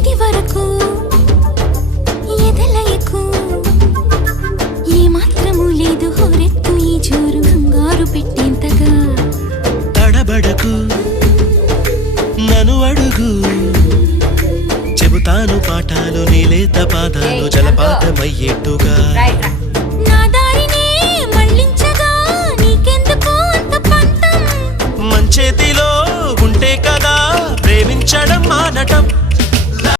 ఇది వరకు ఎదలయకు ఏ మాత్రము లేదు హోరెత్తు ఈ జోరు కంగారు పెట్టేంతగా తడబడకు నన్ను అడుగు చెబుతాను పాఠాలు నీలేత పాదాలు జలపాతమయ్యేట్టుగా నా దారినే మళ్ళించగా నీకెందుకు అంత పంతం మంచేతిలో ఉంటే కదా ప్రేమించడం మానటం